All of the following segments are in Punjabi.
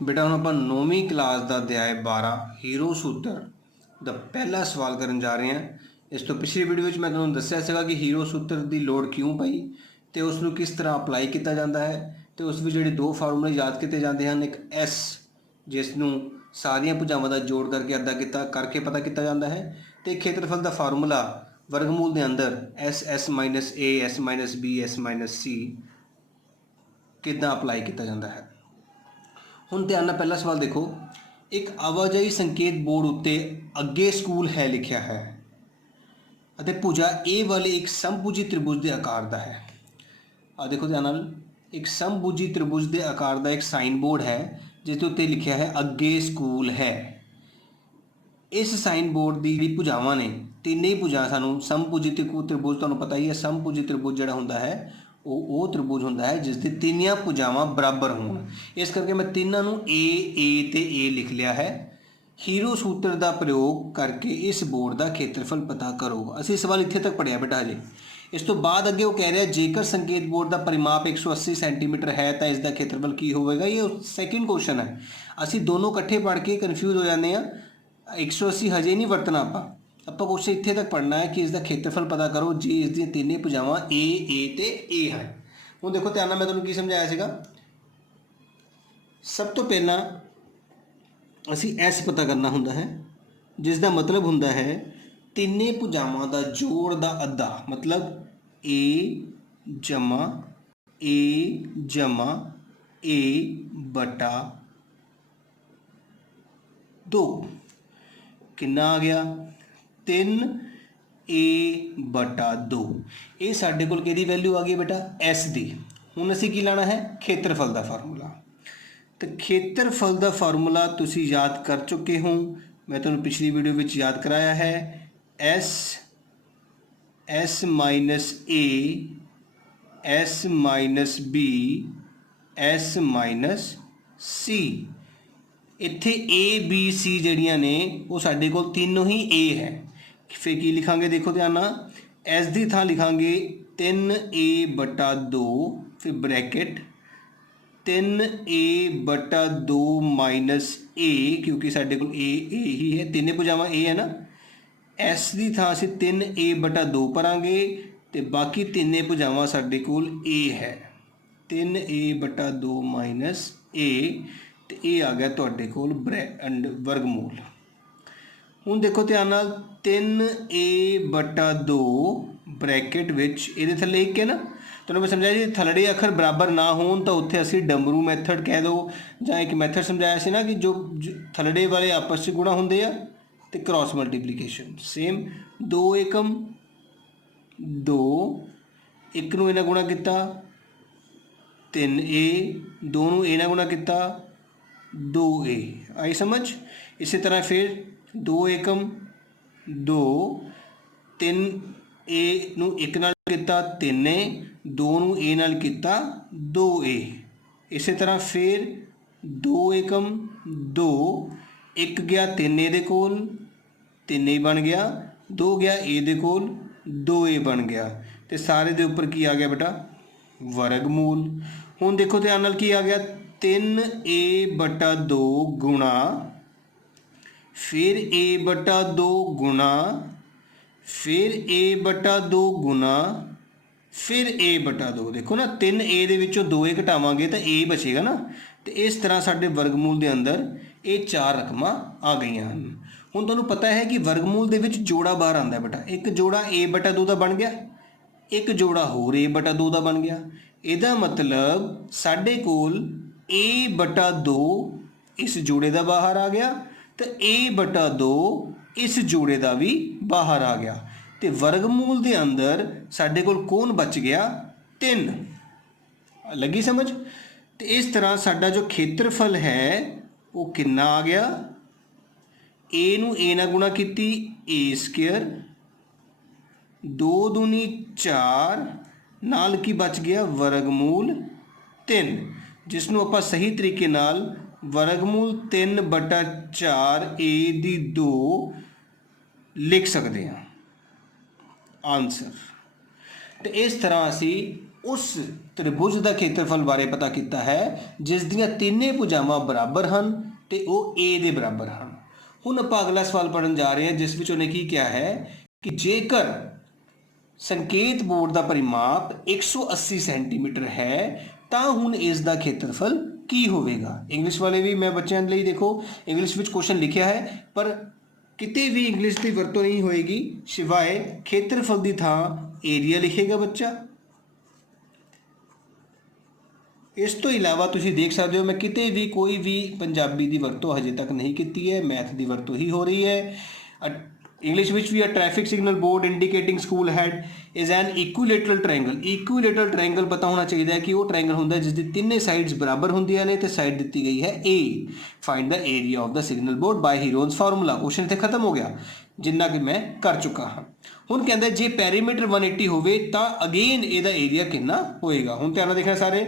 बेटा हम ਆਪਾਂ 9ਵੀਂ ਕਲਾਸ ਦਾ ਅਧਿਆਇ 12 ਹੀਰੋ ਸੂਤਰ ਦਾ ਪਹਿਲਾ ਸਵਾਲ ਕਰਨ ਜਾ ਰਹੇ ਹਾਂ। ਇਸ ਤੋਂ ਪਿਛਲੀ ਵੀਡੀਓ ਵਿੱਚ ਮੈਂ ਤੁਹਾਨੂੰ ਦੱਸਿਆ ਸੀਗਾ ਕਿ ਹੀਰੋ ਸੂਤਰ ਦੀ ਲੋੜ ਕਿਉਂ ਪਈ ਤੇ ਉਸ ਨੂੰ ਕਿਸ ਤਰ੍ਹਾਂ ਅਪਲਾਈ ਕੀਤਾ ਜਾਂਦਾ ਹੈ ਤੇ ਉਸ ਵਿੱਚ ਜਿਹੜੇ ਦੋ ਫਾਰਮੂਲੇ ਯਾਦ ਕੀਤੇ ਜਾਂਦੇ ਹਨ। ਇੱਕ ਐਸ ਜਿਸ ਨੂੰ ਸਾਰੀਆਂ ਭੁਜਾਵਾਂ ਦਾ ਜੋੜ ਕਰਕੇ ਪਤਾ ਕੀਤਾ ਜਾਂਦਾ ਹੈ ਤੇ ਖੇਤਰਫਲ ਦਾ ਫਾਰਮੂਲਾ ਵਰਗਮੂਲ ਦੇ ਅੰਦਰ S minus A S minus B S minus C ਕਿੱਦਾਂ ਅਪਲਾਈ ਕੀਤਾ ਜਾਂਦਾ ਹੈ। ਹੁਣ ਧਿਆਨ ਨਾਲ ਪਹਿਲਾ ਸਵਾਲ ਦੇਖੋ। ਇੱਕ ਆਵਾਜਾਈ ਸੰਕੇਤ ਬੋਰਡ ਉੱਤੇ ਅੱਗੇ ਸਕੂਲ ਹੈ ਲਿਖਿਆ ਹੈ ਅਤੇ ਭੁਜਾ ਏ ਵਾਲੇ ਇੱਕ ਸਮਭੁਜੀ ਤ੍ਰਿਭੁਜ ਦੇ ਆਕਾਰ ਦਾ ਹੈ। ਆ ਦੇਖੋ ਧਿਆਨ ਨਾਲ, ਇੱਕ ਸਮਭੁਜੀ ਤ੍ਰਿਭੁਜ ਦੇ ਆਕਾਰ ਦਾ ਇੱਕ ਸਾਈਨ ਬੋਰਡ ਹੈ ਜਿਸ ਦੇ ਉੱਤੇ ਲਿਖਿਆ ਹੈ ਅੱਗੇ ਸਕੂਲ ਹੈ। ਇਸ ਸਾਈਨ ਬੋਰਡ ਦੀ ਜਿਹੜੀ ਭੁਜਾਵਾਂ ਨੇ ਤਿੰਨੇ ਹੀ ਭੁਜਾਵਾਂ ਸਾਨੂੰ ਸਮਭੁਜੀ ਤ੍ਰਿਭੁਜ ਤੁਹਾਨੂੰ ਪਤਾ ਹੀ ਹੈ। ਸਮਭੁਜੀ ਤ੍ਰਿਭੁਜ ਜਿਹੜਾ ਹੁੰਦਾ ਹੈ ਉਹ ਤ੍ਰਿਭੁਜ ਹੁੰਦਾ ਹੈ ਜਿਸ ਦੀ ਤਿੰਨੀਆਂ ਭੁਜਾਵਾਂ ਬਰਾਬਰ ਹੋਣ। ਇਸ ਕਰਕੇ ਮੈਂ ਤਿੰਨਾਂ ਨੂੰ ਏ ਤੇ ਏ ਲਿਖ ਲਿਆ ਹੈ। ਹੀਰੋ ਸੂਤਰ ਦਾ ਪ੍ਰਯੋਗ ਕਰਕੇ ਇਸ ਬੋਰਡ ਦਾ ਖੇਤਰਫਲ ਪਤਾ ਕਰੋ। ਅਸੀਂ ਸਵਾਲ ਇੱਥੇ ਤੱਕ ਪੜ੍ਹਿਆ ਬੇਟਾ ਹਜੇ। ਇਸ ਤੋਂ ਬਾਅਦ ਅੱਗੇ ਉਹ ਕਹਿ ਰਿਹਾ ਜੇਕਰ ਸੰਕੇਤ ਬੋਰਡ ਦਾ ਪਰਿਮਾਪ 180 ਸੈਂਟੀਮੀਟਰ ਹੈ ਤਾਂ ਇਸ ਦਾ ਖੇਤਰਫਲ ਕੀ ਹੋਵੇਗਾ। ਇਹ ਸੈਕਿੰਡ ਕੁਐਸਚਨ ਹੈ। ਅਸੀਂ ਦੋਨੋਂ ਇਕੱਠੇ ਪੜ੍ਹ ਕੇ ਕਨਫਿਊਜ਼ ਹੋ ਜਾਂਦੇ ਹਾਂ। 180 ਹਜੇ ਨਹੀਂ ਵਰਤਣਾ ਆਪਾਂ ਕੁਐਸਚਨ ਇੱਥੇ ਤੱਕ ਪੜ੍ਹਨਾ ਹੈ ਕਿ ਇਸ ਦਾ ਖੇਤਰਫਲ ਪਤਾ ਕਰੋ ਜੇ ਇਸ ਦੀਆਂ ਤਿੰਨੇ ਭੁਜਾਵਾਂ ਏ ਤੇ ਏ ਹਨ। ਹੁਣ ਦੇਖੋ ਧਿਆਨ ਨਾਲ, ਮੈਂ ਤੁਹਾਨੂੰ ਕੀ ਸਮਝਾਇਆ ਸੀਗਾ। ਸਭ ਤੋਂ ਪਹਿਲਾਂ ਅਸੀਂ ਐਸ ਪਤਾ ਕਰਨਾ ਹੁੰਦਾ ਹੈ ਜਿਸ ਦਾ ਮਤਲਬ ਹੁੰਦਾ ਹੈ ਤਿੰਨੇ ਭੁਜਾਵਾਂ ਦਾ ਜੋੜ ਦਾ ਅੱਧਾ, ਮਤਲਬ ਏ ਜਮਾ ਏ ਬਟਾ 2 ਕਿੰਨਾ ਆ ਗਿਆ 3a/2। ਇਹ ਸਾਡੇ ਕੋਲ ਕਿਹਦੀ ਵੈਲਿਊ ਆ ਗਈ ਬੇਟਾ ਐਸ ਦੀ। ਹੁਣ ਅਸੀਂ ਕੀ ਲਾਣਾ ਹੈ ਖੇਤਰਫਲ ਦਾ ਫਾਰਮੂਲਾ। ਤੇ ਖੇਤਰਫਲ ਦਾ ਫਾਰਮੂਲਾ ਤੁਸੀਂ ਯਾਦ ਕਰ ਚੁੱਕੇ ਹੋ, ਮੈਂ ਤੁਹਾਨੂੰ ਪਿਛਲੀ ਵੀਡੀਓ ਵਿੱਚ ਯਾਦ ਕਰਾਇਆ ਹੈ। S minus A S minus B S minus C. ਇੱਥੇ ਏ ਬੀ ਸੀ ਜਿਹੜੀਆਂ ਨੇ ਉਹ ਸਾਡੇ ਕੋਲ ਤਿੰਨੋਂ ਹੀ ਏ ਹੈ। ਫਿਰ ਕੀ ਲਿਖਾਂਗੇ ਦੇਖੋ ਧਿਆਨ ਨਾਲ, ਐਸ ਦੀ ਥਾਂ ਲਿਖਾਂਗੇ 3a/2 ਫਿਰ ਬ੍ਰੈਕਟ 3a/2 ਮਾਈਨਸ ਏ ਕਿਉਂਕਿ ਸਾਡੇ ਕੋਲ ਏ ਹੀ ਹੈ, ਤਿੰਨੇ ਭੁਜਾਵਾਂ ਏ ਹੈ ਨਾ। ਐਸ ਦੀ ਥਾਂ ਅਸੀਂ 3a/2 ਭਰਾਂਗੇ ਤੇ ਬਾਕੀ ਤਿੰਨੇ ਭੁਜਾਵਾਂ ਸਾਡੇ ਕੋਲ ਏ ਹੈ 3a/2 ਮਾਈਨਸ ਏ ਤੇ ਇਹ ਆ ਗਿਆ ਤੁਹਾਡੇ ਕੋਲ ਵਰਗਮੂਲ। ਹੁਣ ਦੇਖੋ ਧਿਆਨ ਨਾਲ 3a/2 ਬ੍ਰੈਕਟ ਵਿੱਚ ਇਹਦੇ ਥੱਲੇ ਇੱਕ ਹੈ ਨਾ। ਤੁਹਾਨੂੰ ਮੈਂ ਸਮਝਾਇਆ ਜੀ ਥੱਲੜੇ ਅੱਖਰ ਬਰਾਬਰ ਨਾ ਹੋਣ ਤਾਂ ਉੱਥੇ ਅਸੀਂ ਡਮਰੂ ਮੈਥਡ ਕਹਿ ਦਿਓ, ਜਾਂ ਇੱਕ ਮੈਥਡ ਸਮਝਾਇਆ ਸੀ ਨਾ ਕਿ ਜੋ ਥੱਲੜੇ ਵਾਲੇ ਆਪਸ 'ਚ ਗੁਣਾ ਹੁੰਦੇ ਆ ਤੇ ਕ੍ਰਾਸ ਮਲਟੀਪਲੀਕੇਸ਼ਨ। ਸੇਮ 2 ਏਕਮ 2, ਇੱਕ ਨੂੰ ਇਹਨਾਂ ਗੁਣਾ ਕੀਤਾ 3a, 2 ਨੂੰ ਇਹਨਾਂ ਗੁਣਾ ਕੀਤਾ 2a। ਆਈ ਸਮਝ। ਇਸੇ ਤਰ੍ਹਾਂ ਫਿਰ 2 ਏਕਮ 2, 3a ਨੂੰ 1 ਨਾਲ ਕੀਤਾ 3a, 2 ਨੂੰ a ਨਾਲ ਕੀਤਾ 2a। ਇਸੇ ਤਰ੍ਹਾਂ ਫਿਰ 2 ਏਕਮ 2, 1 ਗਿਆ 3a ਦੇ ਕੋਲ 3a ਬਣ ਗਿਆ, 2 ਗਿਆ a ਦੇ ਕੋਲ 2a ਬਣ ਗਿਆ ਤੇ ਸਾਰੇ ਦੇ ਉੱਪਰ ਕੀ ਆ ਗਿਆ ਬੇਟਾ ਵਰਗਮੂਲ। ਹੁਣ ਦੇਖੋ ਧਿਆਨ ਨਾਲ ਕੀ ਆ ਗਿਆ 3a/2 ਗੁਣਾ ਫਿਰ a/2 ਗੁਣਾ ਫਿਰ a/2 ਗੁਣਾ ਫਿਰ a/2। ਦੇਖੋ ਨਾ 3a ਦੇ ਵਿੱਚੋਂ 2a ਘਟਾਵਾਂਗੇ ਤਾਂ a ਬਚੇਗਾ ਨਾ। ਤੇ ਇਸ ਤਰ੍ਹਾਂ ਸਾਡੇ ਵਰਗਮੂਲ ਦੇ ਅੰਦਰ ਇਹ ਚਾਰ ਰਕਮਾਂ ਆ ਗਈਆਂ ਹਨ। ਹੁਣ ਤੁਹਾਨੂੰ ਪਤਾ ਹੈ ਕਿ ਵਰਗਮੂਲ ਦੇ ਵਿੱਚ ਜੋੜਾ ਬਾਹਰ ਆਉਂਦਾ ਬੇਟਾ। ਇੱਕ ਜੋੜਾ a/2 ਦਾ ਬਣ ਗਿਆ, ਇੱਕ ਜੋੜਾ ਹੋਰ a/2 ਦਾ ਬਣ ਗਿਆ। ਇਹਦਾ ਮਤਲਬ ਸਾਡੇ ਕੋਲ a/2 ਇਸ ਜੋੜੇ ਦਾ ਬਾਹਰ ਆ ਗਿਆ ਤੇ a/2 ਇਸ ਜੋੜੇ ਦਾ ਵੀ ਬਾਹਰ ਆ ਗਿਆ ਤੇ ਵਰਗਮੂਲ ਦੇ ਅੰਦਰ ਸਾਡੇ ਕੋਲ ਕੌਣ ਬਚ ਗਿਆ 3। ਲੱਗੀ ਸਮਝ। ਤੇ ਇਸ ਤਰ੍ਹਾਂ ਸਾਡਾ ਜੋ ਖੇਤਰਫਲ ਹੈ ਉਹ ਕਿੰਨਾ ਆ ਗਿਆ, a ਨੂੰ a ਨਾਲ ਗੁਣਾ ਕੀਤੀ a², 2 ਦੂਣੀ 4 ਨਾਲ ਕੀ ਬਚ ਗਿਆ ਵਰਗਮੂਲ 3, ਜਿਸ ਨੂੰ ਆਪਾਂ ਸਹੀ ਤਰੀਕੇ ਨਾਲ ਵਰਗਮੂਲ 3/4 a/2 ਲਿਖ ਸਕਦੇ ਹਾਂ ਆਨਸਰ। ਤੇ ਇਸ ਤਰ੍ਹਾਂ ਅਸੀਂ ਉਸ ਤ੍ਰਿਭੁਜ ਦਾ ਖੇਤਰਫਲ ਬਾਰੇ ਪਤਾ ਕੀਤਾ ਹੈ ਜਿਸ ਦੀਆਂ ਤਿੰਨੇ ਭੁਜਾਵਾਂ ਬਰਾਬਰ ਹਨ ਤੇ ਉਹ A ਦੇ ਬਰਾਬਰ ਹਨ। ਹੁਣ ਆਪਾਂ ਅਗਲਾ ਸਵਾਲ ਪੜ੍ਹਨ ਜਾ ਰਹੇ ਹਾਂ ਜਿਸ ਵਿੱਚ ਉਹਨੇ ਕੀ ਕਿਹਾ ਹੈ ਕਿ ਜੇਕਰ ਸੰਕੇਤ ਬੋਰਡ ਦਾ ਪਰਿਮਾਪ 180 ਸੈਂਟੀਮੀਟਰ ਹੈ ਤਾਂ ਹੁਣ ਇਸ ਦਾ ਖੇਤਰਫਲ ਕੀ ਹੋਵੇਗਾ। ਇੰਗਲਿਸ਼ ਵਾਲੇ ਵੀ ਮੈਂ ਬੱਚਿਆਂ ਲਈ ਦੇਖੋ ਇੰਗਲਿਸ਼ ਵਿੱਚ ਕੁਐਸਚਨ ਲਿਖਿਆ ਹੈ ਪਰ ਕਿਤੇ ਵੀ ਇੰਗਲਿਸ਼ ਦੀ ਵਰਤੋਂ ਨਹੀਂ ਹੋਏਗੀ ਸਿਵਾਏ ਖੇਤਰਫਲ ਦੀ ਥਾਂ ਏਰੀਆ ਲਿਖੇਗਾ ਬੱਚਾ। ਇਸ ਤੋਂ ਇਲਾਵਾ ਤੁਸੀਂ ਦੇਖ ਸਕਦੇ ਹੋ ਮੈਂ ਕਿਤੇ ਵੀ ਕੋਈ ਵੀ ਪੰਜਾਬੀ ਦੀ ਵਰਤੋਂ ਹਜੇ ਤੱਕ ਨਹੀਂ ਕੀਤੀ ਹੈ, ਮੈਥ ਦੀ ਵਰਤੋਂ ਹੀ ਹੋ ਰਹੀ ਹੈ। ਇੰਗਲਿਸ਼ ਵਿੱਚ ਵੀ traffic signal board indicating school head is an equilateral triangle. Equilateral triangle ਪਤਾ ਹੋਣਾ ਚਾਹੀਦਾ ਹੈ ਕਿ ਉਹ ਟ੍ਰਾਇੰਗਲ ਹੁੰਦਾ ਜਿਸ ਦੀ ਤਿੰਨੇ ਸਾਈਡਸ ਬਰਾਬਰ ਹੁੰਦੀਆਂ ਨੇ ਤੇ ਸਾਈਡ ਦਿੱਤੀ ਗਈ ਹੈ A। Find the area of the signal board by Heron's formula. Question ਇੱਥੇ ਖਤਮ ਹੋ ਗਿਆ ਜਿੰਨਾ ਕਿ ਮੈਂ ਕਰ ਚੁੱਕਾ ਹਾਂ। ਹੁਣ ਕਹਿੰਦਾ ਜੇ ਪੈਰੀਮੀਟਰ 180 ਹੋਵੇ ਤਾਂ ਅਗੇਨ ਇਹਦਾ ਏਰੀਆ ਕਿੰਨਾ ਹੋਏਗਾ। ਹੁਣ ਧਿਆਨ ਨਾਲ ਦੇਖਣਾ ਸਾਰੇ।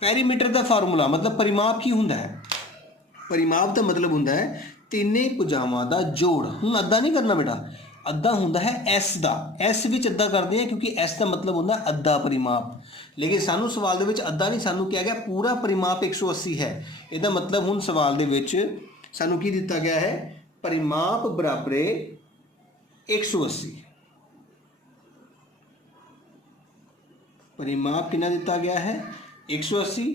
ਪੈਰੀਮੀਟਰ ਦਾ ਫਾਰਮੂਲਾ ਮਤਲਬ ਪਰਿਮਾਪ ਕੀ ਹੁੰਦਾ ਹੈ। ਪਰਿਮਾਪ ਦਾ ਮਤਲਬ ਹੁੰਦਾ ਹੈ ਤਿੰਨੇ ਭੁਜਾਵਾਂ ਦਾ ਜੋੜ। ਹੁਣ ਅੱਧਾ ਨਹੀਂ ਕਰਨਾ ਬੇਟਾ, ਅੱਧਾ ਹੁੰਦਾ ਹੈ S ਦਾ। S ਵਿੱਚ ਅੱਧਾ ਕਰਦੇ ਹਾਂ ਕਿਉਂਕਿ S ਦਾ ਮਤਲਬ ਹੁੰਦਾ ਅੱਧਾ ਪਰਿਮਾਪ। ਲੇਕਿਨ ਸਾਨੂੰ ਸਵਾਲ ਦੇ ਵਿੱਚ ਅੱਧਾ ਨਹੀਂ, ਸਾਨੂੰ ਕਿਹਾ ਗਿਆ ਪੂਰਾ ਪਰਿਮਾਪ 180 ਹੈ। ਇਹਦਾ ਮਤਲਬ ਹੁਣ ਸਵਾਲ ਦੇ ਵਿੱਚ ਸਾਨੂੰ ਕੀ ਦਿੱਤਾ ਗਿਆ ਹੈ, ਪਰਿਮਾਪ ਬਰਾਬਰ 180। ਪਰਿਮਾਪ ਕਿੰਨਾ ਦਿੱਤਾ ਗਿਆ ਹੈ 180।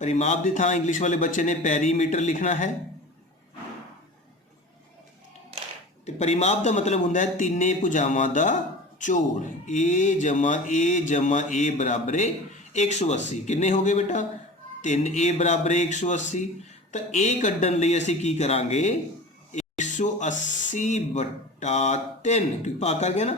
ਪਰਿਮਾਪ ਦੀ ਥਾਂ ਇੰਗਲਿਸ਼ ਵਾਲੇ ਬੱਚੇ ਨੇ ਪੈਰੀਮੀਟਰ ਲਿਖਣਾ ਹੈ ਤੇ ਪਰਿਮਾਪ ਦਾ ਮਤਲਬ ਹੁੰਦਾ ਹੈ ਤਿੰਨੇ ਭੁਜਾਵਾਂ ਦਾ ਜੋੜ। A ਜਮਾ A ਬਰਾਬਰ 180। ਕਿੰਨੇ ਹੋ ਗਏ ਬੇਟਾ 3A ਬਰਾਬਰ 180। ਤਾਂ A ਕੱਢਣ ਲਈ ਅਸੀਂ ਕੀ ਕਰਾਂਗੇ 180 ਬਟਾ 3 ਕਿਉਂਕਿ ਭਾਗ ਕਰ ਗਿਆ ਨਾ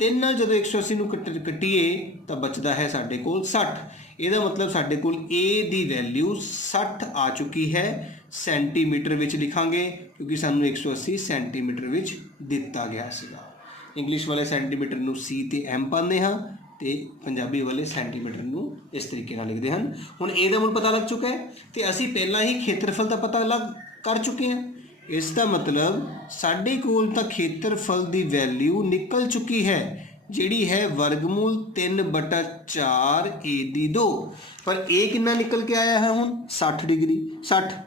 3 ਨਾਲ ਜਦੋਂ 180 ਨੂੰ ਕੱਟੀਏ ਤਾਂ ਬਚਦਾ ਹੈ ਸਾਡੇ ਕੋਲ 60। ਇਹਦਾ ਮਤਲਬ ਸਾਡੇ ਕੋਲ A ਦੀ ਵੈਲਿਊ 60 ਆ ਚੁੱਕੀ ਹੈ। ਸੈਂਟੀਮੀਟਰ ਵਿੱਚ ਲਿਖਾਂਗੇ ਕਿਉਂਕਿ ਸਾਨੂੰ 180 ਸੈਂਟੀਮੀਟਰ ਵਿੱਚ ਦਿੱਤਾ ਗਿਆ ਸੀਗਾ। ਇੰਗਲਿਸ਼ ਵਾਲੇ ਸੈਂਟੀਮੀਟਰ ਨੂੰ C ਤੇ M ਪਾਉਂਦੇ ਹਾਂ ਤੇ ਪੰਜਾਬੀ ਵਾਲੇ ਸੈਂਟੀਮੀਟਰ ਨੂੰ ਇਸ ਤਰੀਕੇ ਨਾਲ ਲਿਖਦੇ ਹਨ। ਹੁਣ A ਦਾ ਮੁੱਲ ਪਤਾ ਲੱਗ ਚੁੱਕਾ ਹੈ ਤੇ ਅਸੀਂ ਪਹਿਲਾਂ ਹੀ ਖੇਤਰਫਲ ਦਾ ਪਤਾ ਕਰ ਚੁੱਕੇ ਹਾਂ। ਇਸ ਦਾ ਮਤਲਬ ਸਾਡੇ ਕੋਲ ਤਾਂ ਖੇਤਰਫਲ ਦੀ ਵੈਲਿਊ ਨਿਕਲ ਚੁੱਕੀ ਹੈ ਜਿਹੜੀ ਹੈ ਵਰਗਮੂਲ 3/4 A ਦੀ 2। ਪਰ A ਕਿੰਨਾ ਨਿਕਲ ਕੇ ਆਇਆ ਹੈ ਹੁਣ 60 ਡਿਗਰੀ 60।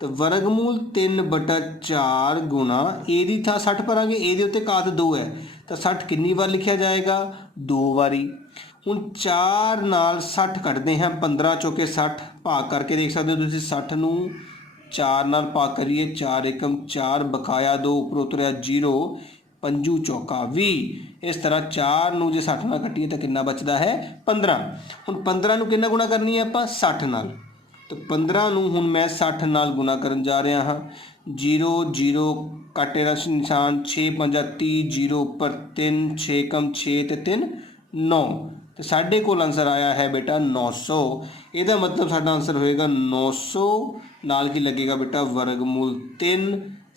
ਤਾਂ ਵਰਗਮੂਲ 3/4 ਗੁਣਾ A ਦੀ ਥਾਂ 60 ਭਰਾਂਗੇ। A ਦੇ ਉੱਤੇ ਘਾਤ 2 ਹੈ ਤਾਂ 60 ਕਿੰਨੀ ਵਾਰ ਲਿਖਿਆ ਜਾਏਗਾ 2 ਵਾਰੀ। ਹੁਣ 4 ਨਾਲ 60 ਕੱਟਦੇ ਹਾਂ 15 ਚੌਕੇ 60 ਭਾਗ ਕਰਕੇ ਦੇਖ ਸਕਦੇ ਹੋ ਤੁਸੀਂ 60 ਨੂੰ 4 ਨਾਲ ਭਾਗ ਕਰੀਏ 4 ਏਕਮ 4 ਬਕਾਇਆ 2 ਉੱਪਰ ਉਤਰਿਆ 0 ਪੰਜੂ ਚੌਕਾ 20। ਇਸ ਤਰ੍ਹਾਂ 4 ਨੂੰ ਜੇ 60 ਨਾਲ ਕੱਟੀਏ ਤਾਂ ਕਿੰਨਾ ਬਚਦਾ ਹੈ 15। ਹੁਣ 15 ਨੂੰ ਕਿੰਨਾ ਗੁਣਾ ਕਰਨੀ ਹੈ ਆਪਾਂ 60 ਨਾਲ। ਤਾਂ 15 ਨੂੰ ਹੁਣ ਮੈਂ 60 ਨਾਲ ਗੁਣਾ ਕਰਨ ਜਾ ਰਿਹਾ ਹਾਂ। 0 0 ਕਾਟੇ ਦਾ ਨਿਸ਼ਾਨ 6 5 30 0 ਉੱਪਰ 3 6 ਕਮ 6 ਤੇ 3 9। ਤੇ ਸਾਡੇ ਕੋਲ ਆਨਸਰ ਆਇਆ ਹੈ ਬੇਟਾ 900। ਇਹਦਾ ਮਤਲਬ ਸਾਡਾ ਆਨਸਰ ਹੋਏਗਾ 900 ਨਾਲ ਕੀ ਲੱਗੇਗਾ ਬੇਟਾ ਵਰਗਮੂਲ 3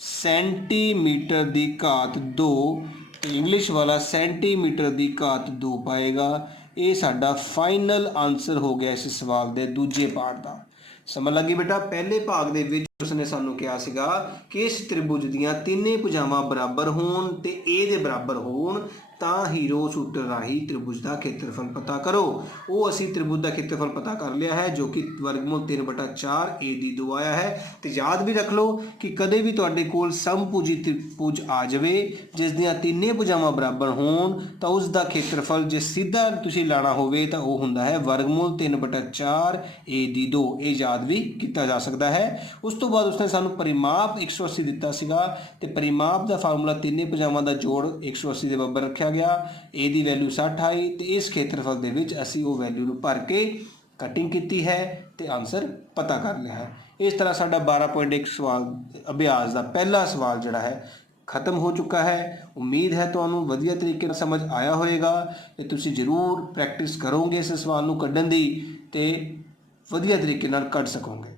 ਸੈਂਟੀਮੀਟਰ ਦੀ ਘਾਤ 2। ਇੰਗਲਿਸ਼ ਵਾਲਾ ਸੈਂਟੀਮੀਟਰ ਦੀ ਘਾਤ 2 ਪਾਏਗਾ। ਇਹ ਸਾਡਾ ਫਾਈਨਲ ਆਨਸਰ ਹੋ ਗਿਆ ਇਸ ਸਵਾਲ ਦੇ ਦੂਜੇ ਪਾਰਟ ਦਾ। ਸਮਝ ਲੱਗੀ ਬੇਟਾ। ਪਹਿਲੇ ਭਾਗ ਦੇ ਵਿੱਚ ਉਸਨੇ ਸਾਨੂੰ ਕਿਹਾ ਸੀਗਾ ਕਿ ਇਸ ਤ੍ਰਿਭੁਜ ਦੀਆਂ ਤਿੰਨੇ ਭੁਜਾਵਾਂ ਬਰਾਬਰ ਹੋਣ ਤੇ A ਦੇ ਬਰਾਬਰ ਹੋਣ ਤਾਂ ਹੀਰੋ ਸੂਤਰ ਰਾਹੀਂ ਤ੍ਰਿਭੁਜ ਦਾ ਖੇਤਰਫਲ ਪਤਾ ਕਰੋ। ਉਹ ਅਸੀਂ ਤ੍ਰਿਭੁਜ ਦਾ ਖੇਤਰਫਲ ਪਤਾ ਕਰ ਲਿਆ ਹੈ ਜੋ ਕਿ ਵਰਗਮੂਲ 3/4 A ਦੀ 2 ਆਇਆ ਹੈ। ਤੇ ਯਾਦ ਵੀ ਰੱਖ ਲਓ ਕਿ ਕਦੇ ਵੀ ਤੁਹਾਡੇ ਕੋਲ ਸਮਭੁਜੀ ਤ੍ਰਿਭੁਜ ਆ ਜਾਵੇ ਜਿਸ ਦੀਆਂ ਤਿੰਨੇ ਭੁਜਾਵਾਂ ਬਰਾਬਰ ਹੋਣ ਤਾਂ ਉਸ ਦਾ ਖੇਤਰਫਲ ਜੇ ਸਿੱਧਾ ਤੁਸੀਂ ਲਾਣਾ ਹੋਵੇ ਤਾਂ ਉਹ ਹੁੰਦਾ ਹੈ ਵਰਗਮੂਲ 3/4 A ਦੀ 2। ਇਹ ਯਾਦ ਵੀ ਕੀਤਾ ਜਾ ਸਕਦਾ ਹੈ। ਉਸ ਤੋਂ ਬਾਅਦ ਉਸਨੇ ਸਾਨੂੰ ਪਰਿਮਾਪ 180 ਦਿੱਤਾ ਸੀਗਾ ਤੇ ਪਰਿਮਾਪ ਦਾ ਫਾਰਮੂਲਾ ਤਿੰਨੇ ਭੁਜਾਵਾਂ ਦਾ ਜੋੜ 180 ਦੇ ਬਰਾਬਰ ਰੱਖਿਆ ਗਿਆ। A ਦੀ ਵੈਲਿਊ 60 ਆਈ ਤੇ ਇਸ ਖੇਤਰਫਲ ਦੇ ਵਿੱਚ ਅਸੀਂ ਉਹ ਵੈਲਿਊ ਨੂੰ ਭਰ ਕੇ ਕਟਿੰਗ ਕੀਤੀ ਹੈ ਤੇ ਆਨਸਰ ਪਤਾ ਕਰ ਲਿਆ ਹੈ। ਇਸ ਤਰ੍ਹਾਂ ਸਾਡਾ 12.1 ਸਵਾਲ ਅਭਿਆਸ ਦਾ ਪਹਿਲਾ ਸਵਾਲ ਜਿਹੜਾ ਹੈ ਖਤਮ ਹੋ ਚੁੱਕਾ ਹੈ। ਉਮੀਦ ਹੈ ਤੁਹਾਨੂੰ ਵਧੀਆ ਤਰੀਕੇ ਨਾਲ ਸਮਝ ਆਇਆ ਹੋਵੇਗਾ ਤੇ ਤੁਸੀਂ ਜ਼ਰੂਰ ਪ੍ਰੈਕਟਿਸ ਕਰੋਗੇ ਇਸ ਸਵਾਲ ਨੂੰ ਕੱਢਣ ਦੀ ਤੇ ਵਧੀਆ ਤਰੀਕੇ ਨਾਲ ਕੱਢ ਸਕੋਗੇ।